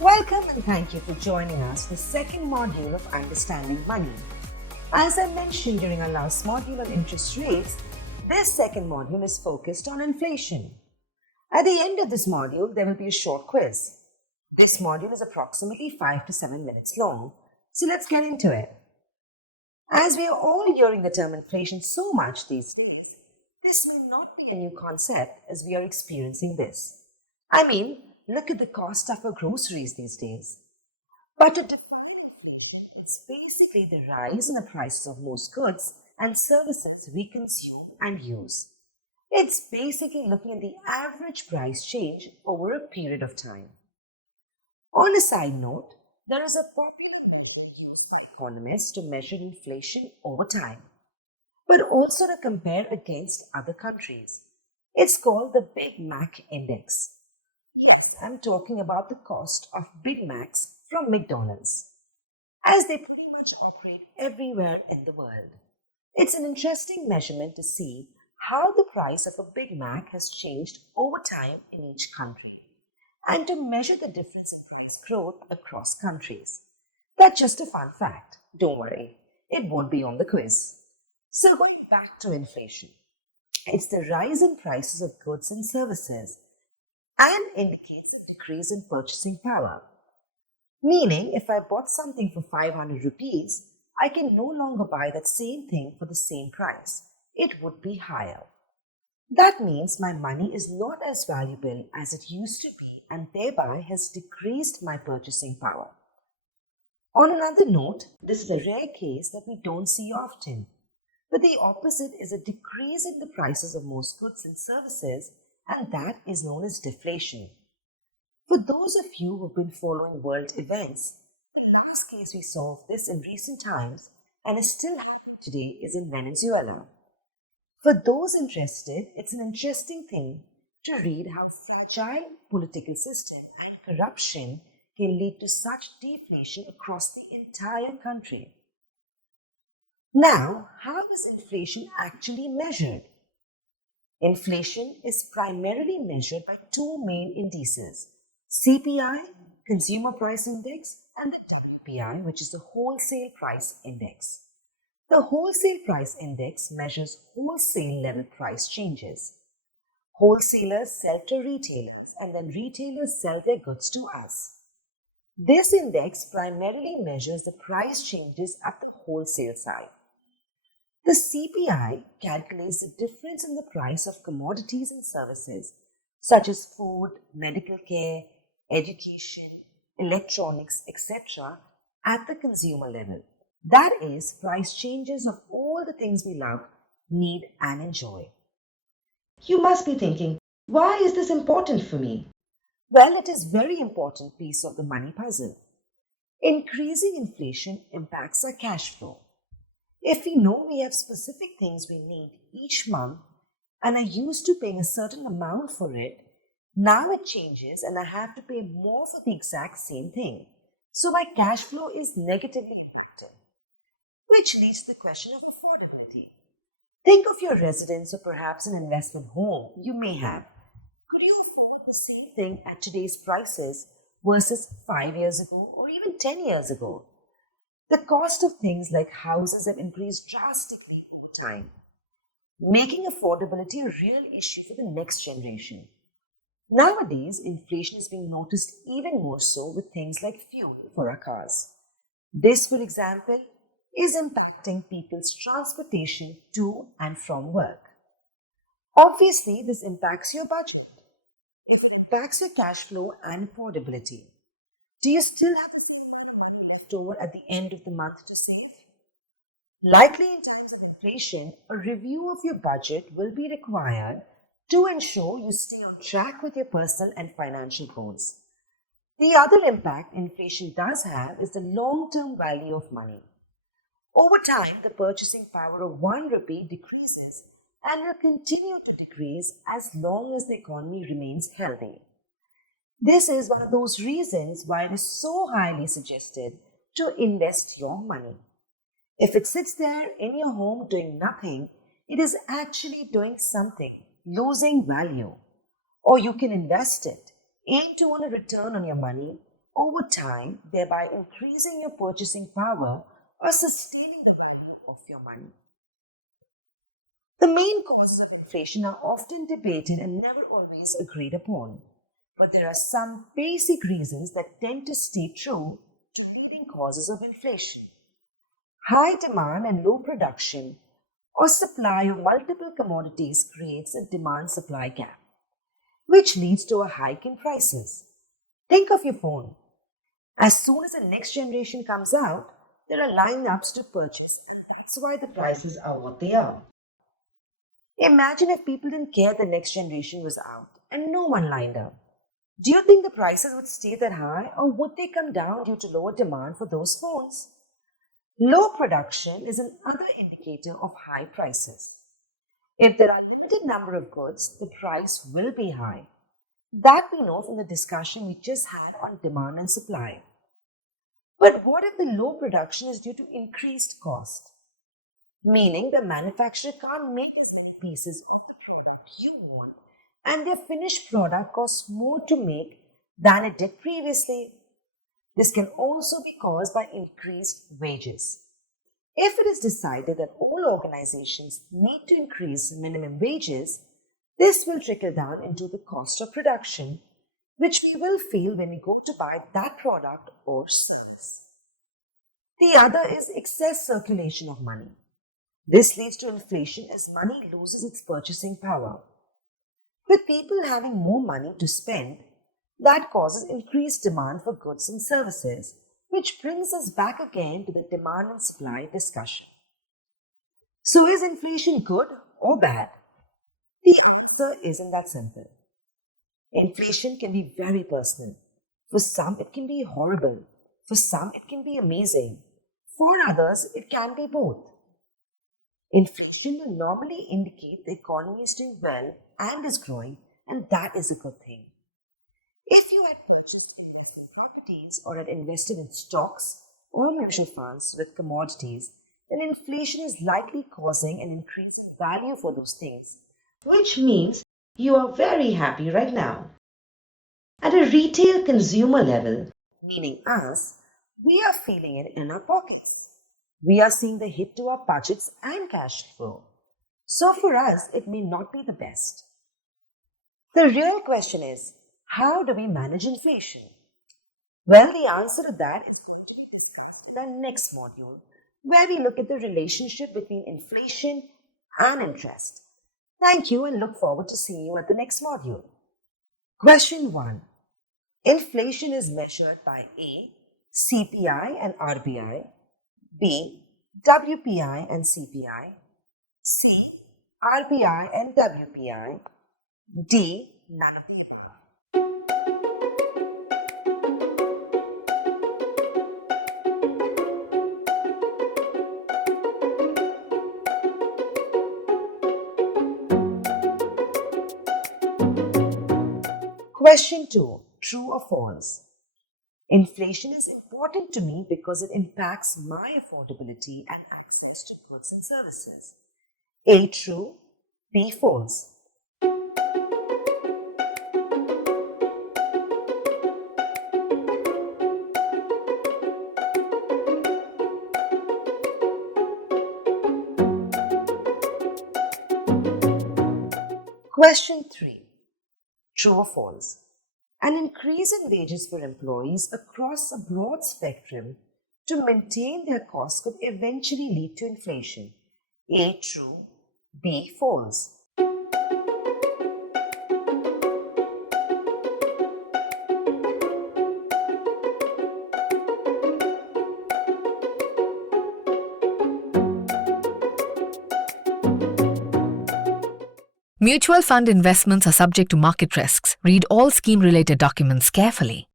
Welcome and thank you for joining us for the second module of Understanding Money. As I mentioned during our last module on interest rates, this second module is focused on inflation. At the end of this module, there will be a short quiz. This module is approximately 5 to 7 minutes long, so let's get into it. As we are all hearing the term inflation so much these days, this may not be a new concept as we are experiencing this. I mean, look at the cost of our groceries these days. But to define inflation, it's basically the rise in the prices of most goods and services we consume and use. It's basically looking at the average price change over a period of time. On a side note, there is a popular economist to measure inflation over time, but also to compare against other countries. It's called the Big Mac Index. I'm talking about the cost of Big Macs from McDonald's, as they pretty much operate everywhere in the world. It's an interesting measurement to see how the price of a Big Mac has changed over time in each country, and to measure the difference in price growth across countries. That's just a fun fact. Don't worry, it won't be on the quiz. So going back to inflation, it's the rise in prices of goods and services and indicates a decrease in purchasing power. Meaning, if I bought something for 500 rupees, I can no longer buy that same thing for the same price. It would be higher. That means my money is not as valuable as it used to be and thereby has decreased my purchasing power. On another note, this is a rare case that we don't see often, but the opposite is a decrease in the prices of most goods and services, and that is known as deflation. For those of you who've been following world events, the last case we saw of this in recent times and is still happening today is in Venezuela. For those interested, it's an interesting thing to read how fragile political system and corruption can lead to such deflation across the entire country. Now, how is inflation actually measured? Inflation is primarily measured by two main indices: CPI, Consumer Price Index, and the WPI, which is the Wholesale Price Index. The Wholesale Price Index measures wholesale level price changes. Wholesalers sell to retailers, and then retailers sell their goods to us. This index primarily measures the price changes at the wholesale side. The CPI calculates the difference in the price of commodities and services such as food, medical care, education, electronics, etc. at the consumer level. That is, price changes of all the things we love, need and enjoy. You must be thinking, why is this important for me? Well, it is a very important piece of the money puzzle. Increasing inflation impacts our cash flow. If we know we have specific things we need each month and are used to paying a certain amount for it, now it changes and I have to pay more for the exact same thing. So my cash flow is negatively impacted, which leads to the question of affordability. Think of your residence or perhaps an investment home you may have. Could you afford the same thing at today's prices versus 5 years ago or even 10 years ago? The cost of things like houses have increased drastically over time, making affordability a real issue for the next generation. Nowadays, inflation is being noticed even more so with things like fuel for our cars. This, for example, is impacting people's transportation to and from work. Obviously, this impacts your budget. It impacts your cash flow and affordability. Do you still have left over at the end of the month to save? Likely in times of inflation, a review of your budget will be required to ensure you stay on track with your personal and financial goals. The other impact inflation does have is the long-term value of money. Over time, the purchasing power of 1 rupee decreases and will continue to decrease as long as the economy remains healthy. This is one of those reasons why it is so highly suggested to invest your money. If it sits there in your home doing nothing, it is actually doing something, losing value. Or you can invest it, aim to earn a return on your money over over time, thereby increasing your purchasing power or sustaining the value of your money. The main causes of inflation are often debated and never always agreed upon, but there are some basic reasons that tend to stay true to leading causes of inflation. High demand and low production or supply of multiple commodities creates a demand-supply gap, which leads to a hike in prices. Think of your phone. As soon as the next generation comes out, there are lineups to purchase. That's why the prices are what they are. Imagine if people didn't care the next generation was out and no one lined up. Do you think the prices would stay that high or would they come down due to lower demand for those phones? Low production is another indicator of high prices. If there are a limited number of goods, the price will be high. That we know from the discussion we just had on demand and supply. But what if the low production is due to increased cost? Meaning the manufacturer can't make pieces of the product you want and their finished product costs more to make than it did previously. This can also be caused by increased wages. If it is decided that all organizations need to increase minimum wages, this will trickle down into the cost of production, which we will feel when we go to buy that product or service. The other is excess circulation of money. This leads to inflation as money loses its purchasing power. With people having more money to spend, that causes increased demand for goods and services, which brings us back again to the demand and supply discussion. So is inflation good or bad? The answer isn't that simple. Inflation can be very personal. For some, it can be horrible. For some, it can be amazing. For others, it can be both. Inflation will normally indicate the economy is doing well and is growing, and that is a good thing. If you had purchased properties or had invested in stocks or mutual funds with commodities, then inflation is likely causing an increase in value for those things, which means you are very happy right now. At a retail consumer level, meaning us, we are feeling it in our pockets. We are seeing the hit to our budgets and cash flow. So for us, it may not be the best. The real question is, how do we manage inflation? Well, the answer to that is the next module, where we look at the relationship between inflation and interest. Thank you and look forward to seeing you at the next module. Question 1. Inflation is measured by A. CPI and RBI, B. WPI and CPI, C. RBI and WPI, D. None of them. Question 2. True or false? Inflation is important to me because it impacts my affordability and access to goods and services. A. True, B. False. Question 3. True or false? An increase in wages for employees across a broad spectrum to maintain their costs could eventually lead to inflation. A. True, B. False. Mutual fund investments are subject to market risks. Read all scheme-related documents carefully.